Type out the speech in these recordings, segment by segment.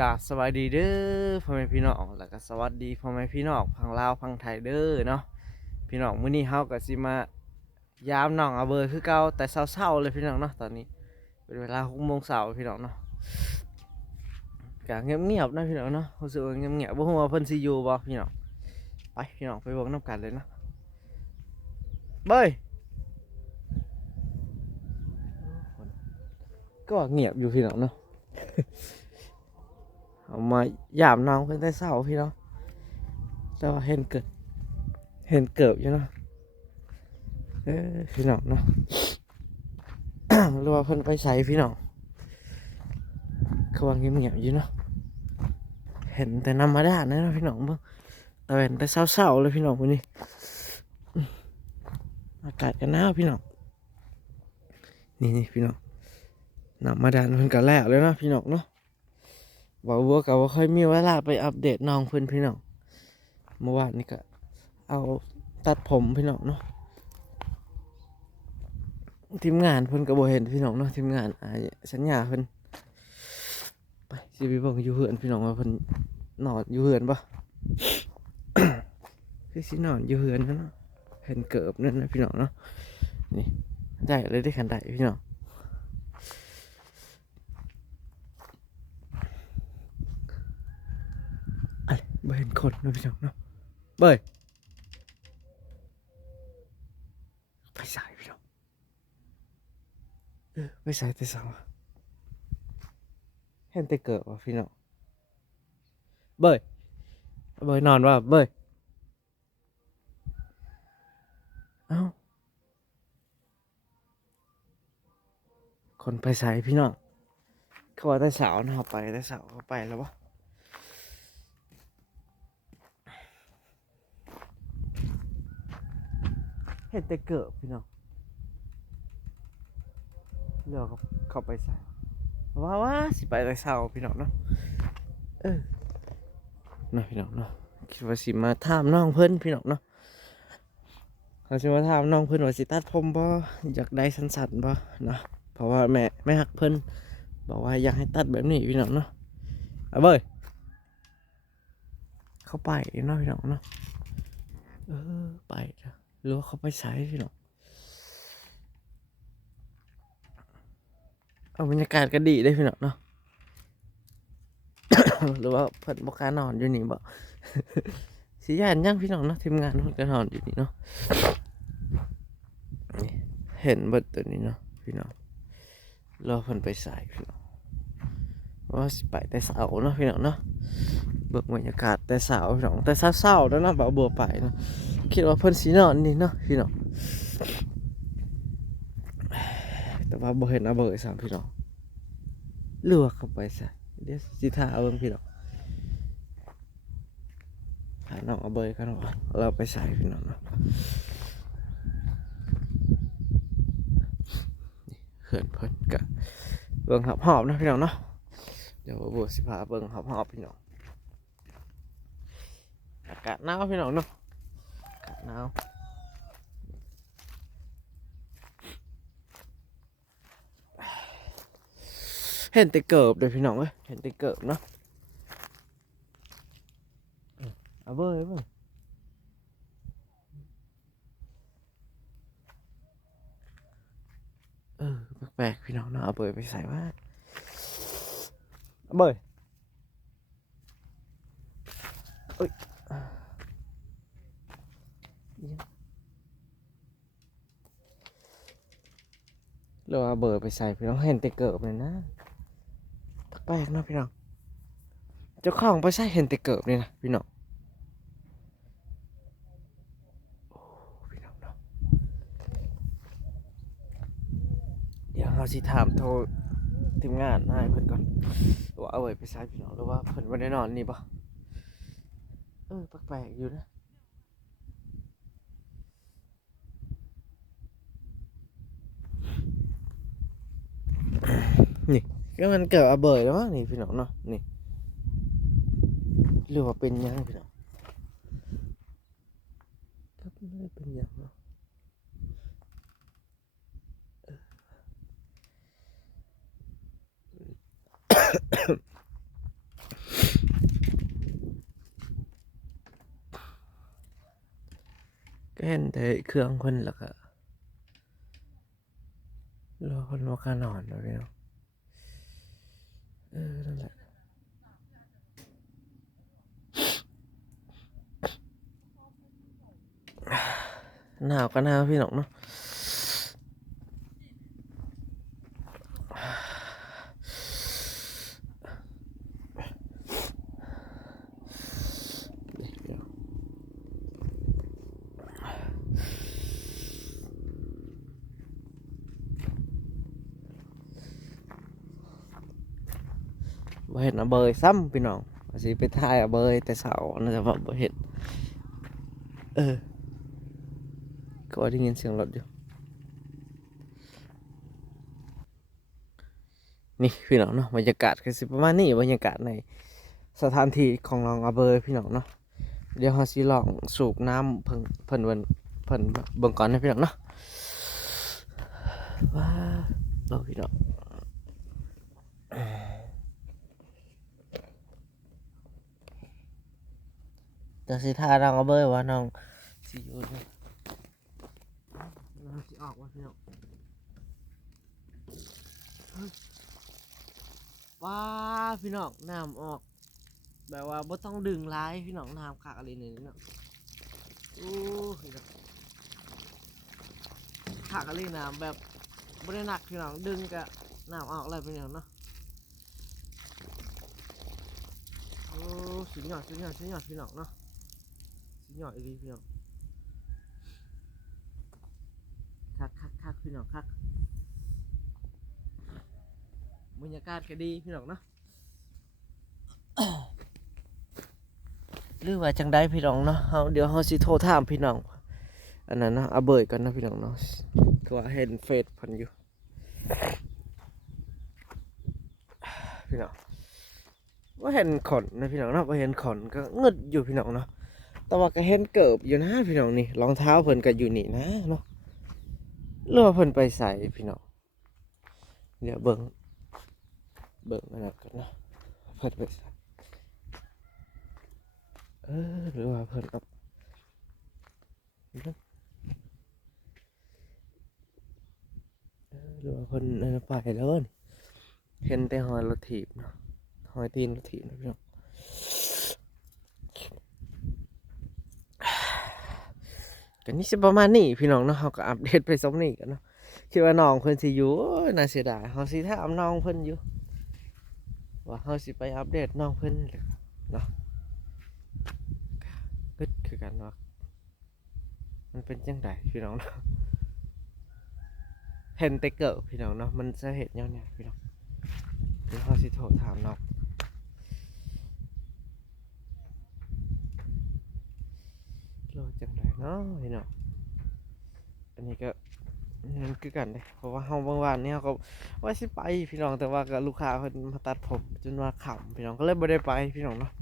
กราบสวัสดีเด้อพ่อแม่พี่น้องแล้วก็สวัสดีพ่อแม่พี่น้องพังลาวพังไทยเด้อเนาะพี่น้องมื้อนี้เฮาก็สิมายามน้องอาเบอร์คือเก่าแต่เช้าๆเลยพี่น้องเนาะตอนนี้เป็นเวลา6 โมงเช้าพี่น้องเนาะก็เงียบๆนะพี่น้องเนาะรู้สึกว่าเงียบๆบ่ฮู้ว่าเพิ่นสิอยู่บ่พี่น้องไปพี่น้องไปเบิ่งนำกันเลยเนาะเบ้ยก็เงียบอยู่พี่น้องเนาะเอามายามน้องเพิ่นแต่เช้าพี่น้องแต่ว่าเห็นเกิบอยู่เนาะพี่น้องเนาะ หรือว่าเพิ่นไปใส่พี่น้องเขาว่าเงียบๆอยู่เนาะเห็นแต่นำมาด้านนะพี่น้องเบิ่งแต่เห็นแต่เศร้าๆเลยพี่น้องคนนี้อากาศก็หนาวพี่น้องนี่พี่น้องนำมาด้านเพิ่นก็แล้วเลยเนาะพี่น้องเนาะบ่าวบัวก็บ่ค่อยมีเวลาไปอัปเดตน้องเพิ่นพี่น้องเมื่อวานนี้ก็เอาตัดผมพี่น้องเนาะทีมงานเพิ่นก็บ่เห็นพี่น้องเนาะทีมงานสัญญาเพิ่นไปสิไปเบิ่งอยู่เฮือนพี่น้องว่าเพิ่นนอนอยู่เฮือนบ่ คือสินอนอยู่เฮือนเนาะเห็นเกิบนั่นนะพี่น้องเนาะนี่ได้เลยได้ขันได้พี่น้องไอ้บ่เห็นคนนะพี่น้องเนาะเบ้ยไปใส่พี่น้องไปใส่แต่สาวเห็นแต่เกิบว่ะพี่น้องเบ้ยนอนว่าเบ้ยเอ้าคนไปใส่พี่น้องเขาว่าแต่สาวนะเขาไปแต่สาวเขาไปแล้ววะเห็นแต่เกิบพี่น้องเลือกเขาไปใส่ว่าสิไปแต่สาวพี่น้องเนาะเออนะพี่น้องเนาะคิดว่าสิมาถามน้องเพิ่นพี่น้องเนาะเขาสิมาถามน้องเพิ่นว่าสิตัดผมบ่อยากได้สั้นๆบ่เนาะเพราะว่าแม่ฮักเพิ่นบอกว่าอยากให้ตัดแบบนี้พี่น้องเนาะเอาเบ้ยเข้าไปเนาะพี่น้องเนาะไปนะหรือว่าเขาไปใช้พี่น้องเอาบรรยากาศก็ดีได้พี่น้องเนาะ หรือว่าเพิ่นบ่กล้านอนอยู่นี่บ่ สิย่านยังพี่น้องเนาะทีมงานเพิ่นก็นอนอยู่นี่เนาะนี่เห็นเบิดตัวนี้เนาะพี่น้องรอเพิ่นไปสายพี่น้องว่าสิไปแต่เช้าเนาะพี่น้องเนาะเบิกบรรยากาศแต่เช้าพี่น้องแต่เช้าๆแล้วเนาะบ่าวบัวไปเนาะคิดว่าเพิ่นสินอนนี่เนาะพี่น้องแต่ว่าบ่เห็นอาเบยซ้ำพี่น้องหรือว่าเขาไปซะเดี๋ยวสิท่าเอาเบิ่งพี่น้องหาน้องอาเบยกันเนาะเราไปใส่พี่น้องเนาะเขินเพิ่นกะเบิ่งหอบๆนะพี่น้องเนาะเดี๋ยวบัวสิพาเบิ่งหอบๆพี่น้องอากาศหนาวพี่น้องเนาะอากาศหนาวเห็นแต่เกิบเลยพี่น้องเอ้ยเห็นแต่เกิบเนาะเอาเบยเบิ่งแปลกๆพี่น้องเนาะเอาเบยไปใส่ว่าเอาเบยเอ้ยเราเอาเบยไปใส่พี่น้องเห็นแต่เกิบเลยนะแปลกๆเนาะพี่น้องเจ้าของไปใส่เห็นแต่เกิบเลยนะพี่น้องโอ้พี่น้องเนาะเดี๋ยวเราสิถามโทรทีมงานให้เพิ่นก่อนว่าเอาไว้ไปใส่พี่น้องหรือว่าเพิ่นบ่ได้นอนนี่บ่แปลกๆอยู่นะนี่ก็มันเกิดอาเบยแล้วมั้งนี่พี่น้องเนาะนี่หรือว่าเป็นยังพี่น้องก็ไม่ได้เป็นยังเนาะ ก็เห็นแต่เครื่องเพิ่นแล้วก็รอเพิ่นบ่กล้านอนเนาะพี่น้องนั่นแหละหนาวก็หนาวพี่น้องเนาะบ่เห็นอาเบยซ้ำพี่น้องว่าสิไปถ่ายอาเบยแต่เช้าน่าจะว่าบ่เห็นเออก็ว่าได้ยินเสียงรถอยู่นี่พี่น้องเนาะบรรยากาศก็สิประมาณนี้บรรยากาศในสถานที่ของน้องอาเบยพี่น้องเนาะเดี๋ยวเราสิลองสูบน้ำเพิ่นเบิ่งก่อนนะพี่น้องเนาะว้าเราพี่น้องแต่สิท่าน้องอาเบยว่าน้องสิอยู่เนี่ยน้องสิออกว่าพี่น้องว้าพี่น้องน้ำออกแบบว่าบ่ต้องดึงหลายพี่น้องน้ำคักอะไรนี่เนาะโอ้พี่น้องคักอะไรน้ำแบบบ่ได้หนักพี่น้องดึงก็น้ำออกเลยพี่น้องเนาะโอ้สุดยอดพี่น้องเนาะสุดยอดอีหลีพี่น้องคักพี่น้องคักบรรยากาศก็ดีพี่น้องเนาะ หรือว่าจังได้พี่น้องเนาะเดี๋ยวเฮาสิโทรถามพี่น้องอันนั้นเนาะเอาเบยกันนะพี่น้องเนาะคือว่าเห็นเฟซเพิ่นอยู่พี่น้องว่าเห็นขนนะพี่น้องเนาะว่าเห็นขนก็งึดอยู่พี่น้องเนาะแต่ว่าก็เห็นเกิบอยู่นะพี่น้องนี่รองเท้าเพิ่นก็อยู่นี่นะเนาะหรือว่าเพิ่นไปใส่พี่น้องเดี๋ยวเบิ่งอันนั้นกันนะเพิ่นไปใส่หรือว่าเพิ่นเอาหรือว่าเพิ่นอันนั้นไปแล้วนี่เห็นแต่หอยรถถีบเนาะหอยตีนรถถีบนะพี่น้องกันนี่สิประมาณนี้พี่น้องเนาะเฮาก็อัปเดตไปซ้ำนี้กันเนาะคิดว่าน้องเพิ่นสิอยู่โอ้ยน่าเสียดายเฮาสิถามน้องเพิ่นอยู่ว่าเฮาสิไปอัปเดตน้องเพิ่นเนาะกึดคือกันว่ามันเป็นจังไดพี่น้องเนาะเห็นแต่เกิดพี่น้องเนาะมันจะเห็นแนวเนี่ยพี่น้องเดี๋ยวเฮาสิโทรถามน้องรอจังไดเนาะพี่น้องอันนี้ก็มันคือกันเด้เพราะว่าเฮาเมื่อวานนี้เฮาก็ว่าสิไปพี่น้องแต่ว่าก็ลูกค้าเพิ่นมาตัดผมจนว่าค่ำพี่น้องก็เลยบ่ได้ไปพี่น้องเนาะ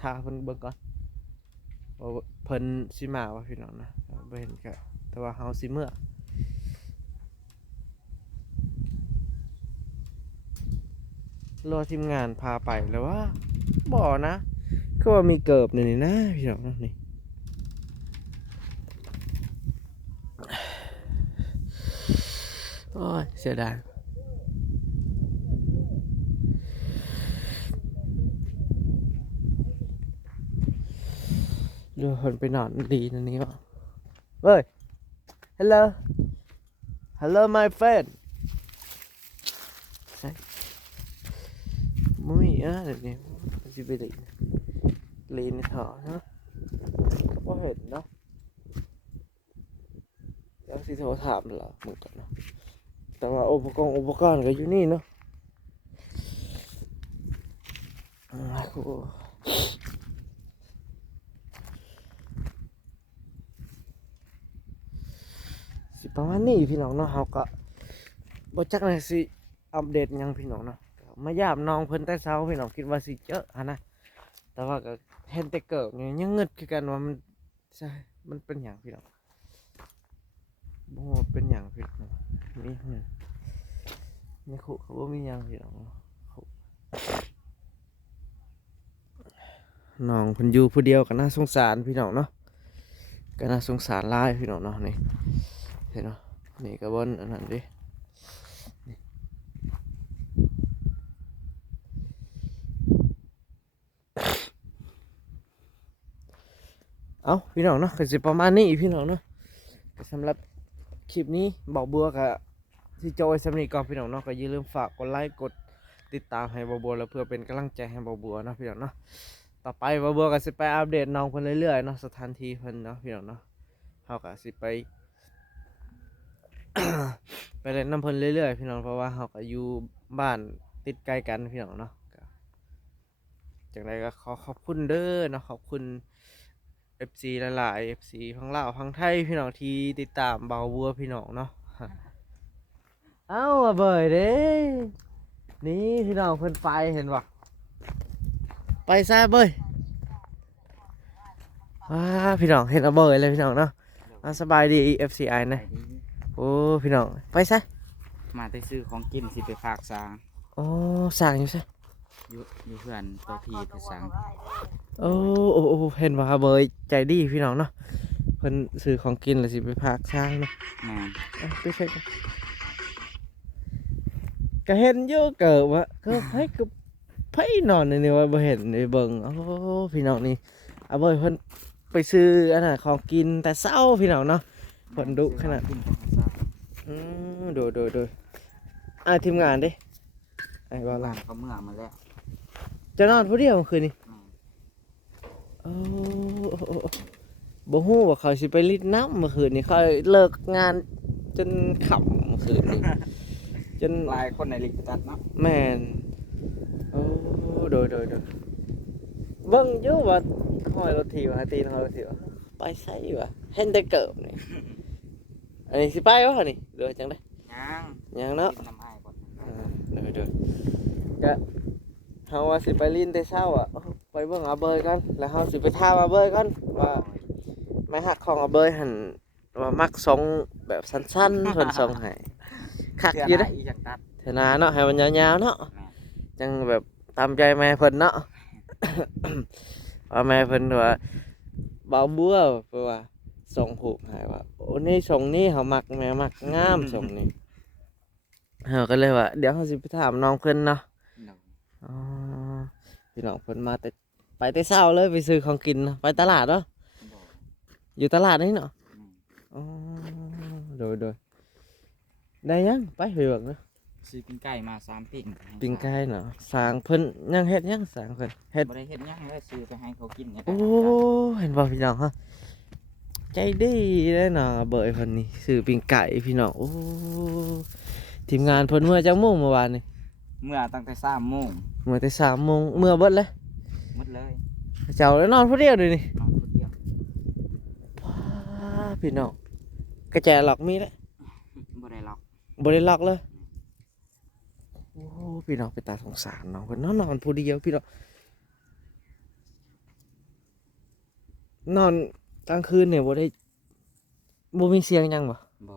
ถ้าเพิ่นเบิ่งก่อนว่าเพิ่นสิมาว่าพี่น้องนะบ่เห็นก็แต่ว่าเฮาสิเมื่อรอทีมงานพาไปแล้วว่าบ่นะคือว่ามีเกิบนี่นะพี่น้องเนาะนี่โอ้ยเสียดายเรือเพิ่นไปนอนดีนั่นนี่วะเฮ้ย hello hello my friend ใช่บ่มีเดี๋ยวนี้สิไปลีนเถาะเนาะบ่เห็นเนาะเดี๋ยวสิโทรถามล่ะมึงก่อนเนาะแต่ว่าอุปกรณ์ก็อยู่นี่เนาะกูสิประมาณนี้พี่น้องเนาะเฮาก็บ่จักเลยสิอัปเดตหยังพี่น้องเนาะมายามน้องเพิ่นแต่เช้าพี่น้องคิดว่าสิเจอหั่นนะแต่ว่าก็เห็นแต่เกิดเนี่ยยังงึดคือกันว่ามันใช่มันเป็นหยังพี่น้องบ่ฮู้ว่าเป็นหยังพี่น้องมีในคุเขาบ่มีหยังพี่น้องเนาะคุ น้องเพิ่นอยู่ผู้เดียวก็น่าสงสารพี่น้องเนาะก็น่าสงสารหลายพี่น้องเนาะนี่เห็นเนาะนี่ก็บ่นอันนั้นดิเอ้าพี่น้องเนาะก็สิประมาณนี้พี่น้องเนาะก็สำหรับคลิปนี้บอกบัวก็สิจอยสำนี้ก่อนพี่น้องเนาะก็อย่าลืมฝากกดไลค์กดติดตามให้บ่บัวแล้วเพื่อเป็นกำลังใจให้บ่บัวเนาะพี่น้องเนาะต่อไปบ่บัวก็สิไปอัปเดตน้องเพิ่นเรื่อยๆเนาะสถานที่เพิ่นเนาะพี่น้องเนาะเฮาก็สิไป ไปเล่นน้ำเพิ่นเรื่อยๆพี่น้องเพราะว่าเฮาก็อยู่บ้านติดใกล้กันพี่น้องเนาะก็จังไดก็ขอขอบคุณเด้อเนาะขอบคุณ FC หลายๆ FC ทั้งลาวทั้งไทยพี่น้องที่ติดตามเบาบัวพี่น้องเนาะ เอ้าเบยเด้นี่พี่น้องเพิ่นไปเห็นบ่ไปซะเบยว้าพี่น้องเห็นเอาเบยเลยพี่น้องเนาะสบายดี FCI นะโอ้พี่น้องไปซะ มาได้ซื้อของกินสิไปฝากสาง โอ้สั่งอยู่ซะ อยู่เพื่อนตัวพีไปสาง โอ้โอ้โอ้เห็นว่าเบยใจดีพี่น้องเนาะเพิ่นซื้อของกินแล้วสิไปพากช้างเนาะ แม่น ไปใช่กันก็เห็นอยู่เกิดว่าก็ไผนอนนี่ว่าบ่เห็นในเบิ่งโอ้พี่น้องนี่เอาเบยเพิ่นไปซื้ออันน่ะของกินแต่เช้าพี่น้องเนาะเพิ่นดุขนาด กินของเช้า โดยทีมงานเด้ไอ้บ่ล่ะ บ้านเขาเมื่อมาแล้ว จะนอนผู้เดียวเมื่อคืนนี้ แม่น โอ้บ่ฮู้ว่าเขาสิไปริดน้ำเมื่อคืนนี้เขาเลิกงานจนค่ำเมื่อคืนนี้จน หลายคนในลิกจัดเนาะ แม่นโอ้โดยเบิ่งอยู่ว่าห้อยรถถีบหาตีนห้อยรถถีบไปไสวะเห็นแต่เกิบนี่อันนี้สิไปบ่นี่เด้อจังได๋ ยัง ยังเนาะ กินน้ำอ้ายก่อน เด้อก็เฮาว่าสิไปลินแต่เช้าอ่ะไปเบิ่งอาเบยก่อนแล้วเฮาสิไปถามอาเบยก่อนว่าไม้หักของอาเบยหั่นว่ามักทรงแบบสั้นๆเพิ่นทรงให้คักอยู่เด้อ อีจากตัด เถอะนะเนาะให้มันยาวๆเนาะ แม่น จังแบบตามใจแม่เพิ่นเนาะ ว่าแม่เพิ่นว่าเบาบัวเพิ่นว่าส่งผูกให้ว่าโอ้นี่ส่งนี้เฮามักแม่มักงามส่งนี้เฮาก็เลยว่าเดี๋ยวเฮาสิไปถามน้องเพิ่นเนาะ เนาะ อ๋อพี่น้องเพิ่นมาแต่ไปแต่เช้าเลยไปซื้อของกินเนาะไปตลาดเนาะ บอก อยู่ตลาดนี่เนาะ แม่น อ๋อโดยได้ยังไปเหือกเนาะ ซื้อปิ้งไก่มา3ปิ้ง ปิ้งไก่เนาะสร้างเพิ่นยังเฮ็ดยังสร้างเพิ่นเฮ็ด บ่ได้เฮ็ดหยังเลยซื้อไปให้เขากินเนี่ย โอ้เห็นบ่พี่น้องฮะใจดีเลยเนาะเบยเพิ่นนี่ซื้อปิ้งไก่พี่น้องโอ้ทีมงานเพิ่นเมื่อจังโมงเมื่อวานนี่ เมื่อตั้งแต่3โมง เมื่อแต่3 โมงเมื่อเบิดเลย หมดเลย เจ้าได้นอนผู้เดียวเลยนี่ นอนคนเดียว ว้าพี่น้องกระแจหลอกมีแล้ว บ่ได้ล็อก บ่ได้ล็อกเลยโอ้พี่น้องเป็นตาสงสารน้องเพิ่นนอนผู้เดียวพี่น้องนอนกลางคืนเนี่ยบ่ได้บ่มีเสียงหยังบ่ บ่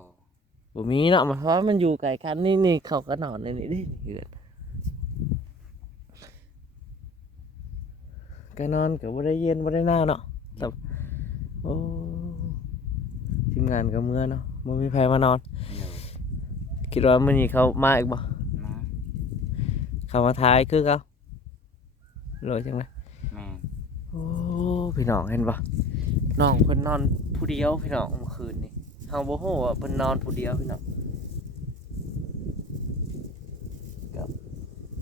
บ่มีเนาะเพราะว่ามันอยู่ไกลกันนี่เขาก็นอนในนี่ดิเฮือนก็นอนก็บ่ได้เย็นบ่ได้หนาวเนาะแต่โอ้ทีมงานก็เมื่อเนาะบ่มีไผมานอน เนาะ คิดว่ามื้อนี้เขามาอีกบ่ มา เขามาทายคือเขาเลยจังได๋ แม่น โอ้พี่น้องเห็นบ่น้องเพิ่นนอนผู้เดียวพี่น้องเมื่อคืนนี้เฮาบ่ฮู้ว่าเพิ่นนอนผู้เดียวพี่น้อง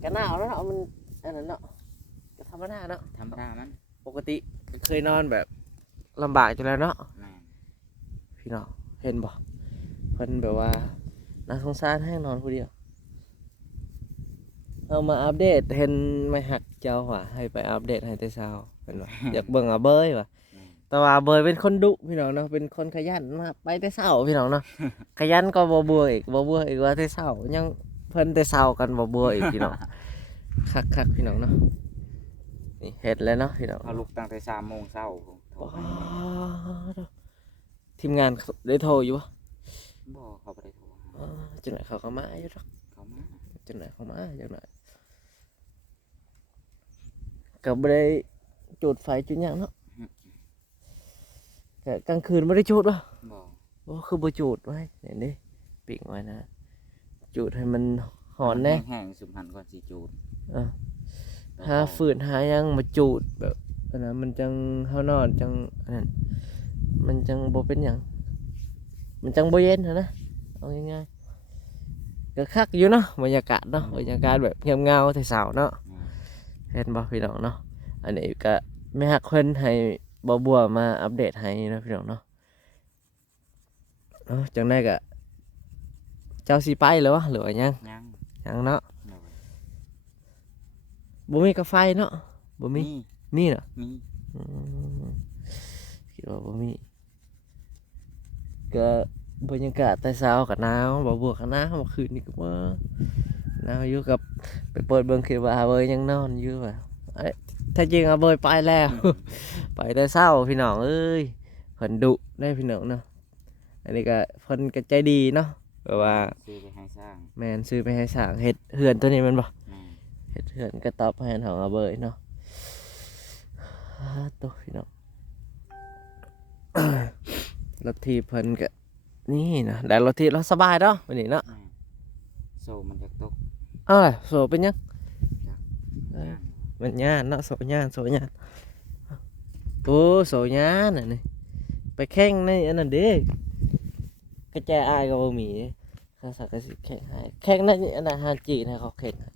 ก็หนาวแล้วเนาะมันอันนั้นเนาะก็ธรรมดาเนาะ ธรรมดามัน ปกติก็เคยนอนแบบลำบากอยู่แล้วเนาะ แม่น พี่น้องเห็นบ่เพิ่นแบบว่าน่าสงสารให้นอนผู้เดียวเอามาอัปเดตเห็นไม่หักเจ้าว่ะให้ไปอัปเดตให้แต่เช้าเพิ่นว่า อยากเบิ่งอาเบยว่ะ แม่น แต่ว่าเบยเป็นคนดุพี่น้องเนาะเป็นคนขยันมากไปแต่เช้าพี่น้องเนาะ ขยันก็บ่เบื่ออีกว่าแต่เช้ายังเพิ่นแต่เช้ากันบ่เบื่ออีกพี่น้อง คักพี่น้องเนาะนี่เฮ็ดแล้วเนาะพี่น้อง เขาลุกตั้งแต่3โมงเช้าโทร ว้า ให้แม่ วทีมงานได้โทรอยู่ปะ บ่เขาบ่ได้โทรหา จังไหนเขาก็มาอยู่ดอก เขามา จังไหนเขามาจังไหนก็บ่ได้ จุดไฟจุดหยังเนาะก็กลางคืนบ่ได้จุดบ่ บ่ โอ้คือบ่จุดไว้เห็นดิปิ่งไว้นะจุดให้มันหอนแน่ แห้งๆสุมหันก่อนสิจูด อ่ะหาฝืนหาหยังมาจูดแบบอันนั้นมันจังเฮานอนจังอันนั้นมันจังบ่เป็นหยังมันจังบ่เย็นหั้นนะเอาง่ายๆก็คักอยู่เนาะบรรยากาศเนาะบรรยากาศแบบเงียบเงาแต่เช้าเนาะเห็นบ่พี่น้องเนาะอันนี้ก็แม่ฮักเพิ่นให้บ่บัวมาอัปเดตให้เนาะพี่น้องเนาะเอ้าจังได๋ก็เจ้าสิไปแล้ววะหรือว่ายัง ยัง ยังเนาะ โดย บ่มีกาแฟเนาะบ่มีนี่เนาะ มี อืมคิดว่าบ่มีก็บรรยากาศแต่เช้ากับหนาวบ่บวกกับหนาวเมื่อคืนนี่ก็ว่าหนาวอยู่กับไปเปิดเบิ่งคิดว่าอาเบยยังนอนอยู่ว่ะเอ้ยแท้จริงอาเบยไปแล้ว ไปแต่เช้าพี่น้องเอ้ยเพิ่นดุได้พี่น้องเนาะอันนี้ก็เพิ่นก็ใจดีเนาะแบบว่า ซื้อไปให้สร้าง แม่นซื้อไปให้สร้างเฮ็ดเฮือนตัวนี้แมันบ่ แม่ เฮ็ดเฮือนกระต๊อบให้ของอาเบยเนาะตัวพี่น้อง รถทีบเพิ่นก็นี่นะได้รถทีบแล้วสบายเนาะวันนี้เนาะ แม่โซมันจะตก เอ้ยโสเป็นยัง ย่าง มันย่านเนาะโสย่านโสย่านโอ้โสย่านน่ะนี่ไปแข่งในอันนั้นเด้กระแจอายก็บ่มีเขาสักกะสิแข่งให้แข่งในอันนั้นฮานจีนะเขาแข่งให้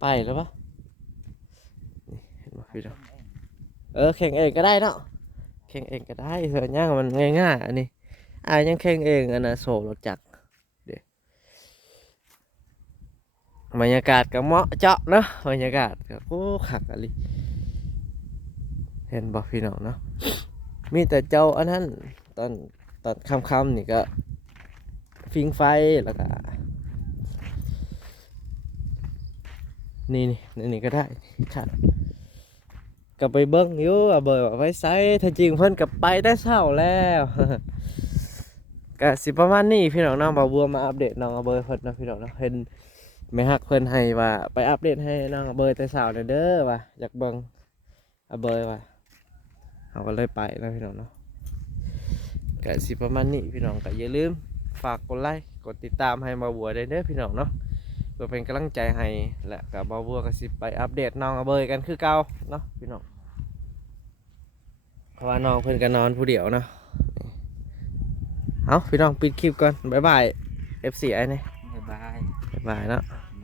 ไปแล้วปะนี่เห็นบ่พี่น้องแข่งเองก็ได้เนาะแข่งเองก็ได้เสือย่างมันง่ายๆอันนี้อายยังแข่งเองอันน่ะโสรถจักรเด้บรรยากาศก็เหมาะเจาะเนาะบรรยากาศก็โอ้คักอะลิเห็นบ่พี่น้องเนาะมีแต่เจ้าอันนั้นตอนค่ำๆนี่ก็ฟิงไฟแล้วก็นี่ก็ได้ครับ ก็ไปเบิ้งอยู่ว่าเบอร์ว่าไปไซถ้าจริงเพิ่นกับไปได้เช้าแล้ว ก็สิประมาณนี้พี่น้องเนาะบ่าวบัวมาอัปเดตน้องอาเบยเพิ่นเนาะพี่น้องเนาะเพิ่นแม่ฮักเพิ่นให้ว่าไปอัปเดตให้น้องอาเบยแต่เช้าเด้อว่าอยากเบิ่งอาเบยว่าเราก็เลยไปเนาะพี่น้องเนาะก็สิประมาณนี้พี่น้องก็อย่าลืมฝากกดไลค์กดติดตามให้บ่าวบัวได้เด้อพี่น้องเนาะเพื่อเป็นกำลังใจให้และก็บ่าวบัวก็สิไปอัปเดตน้องอาเบยกันคือเก่าเนาะพี่น้อง เพราะว่าน้องเพิ่นก็นอนผู้เดียวเนาะเอาพี่น้องปิดคลิปก่อนบ๊ายบาย FC ไอ้นี่ บ๊ายบาย บ๊ายบายเนาะ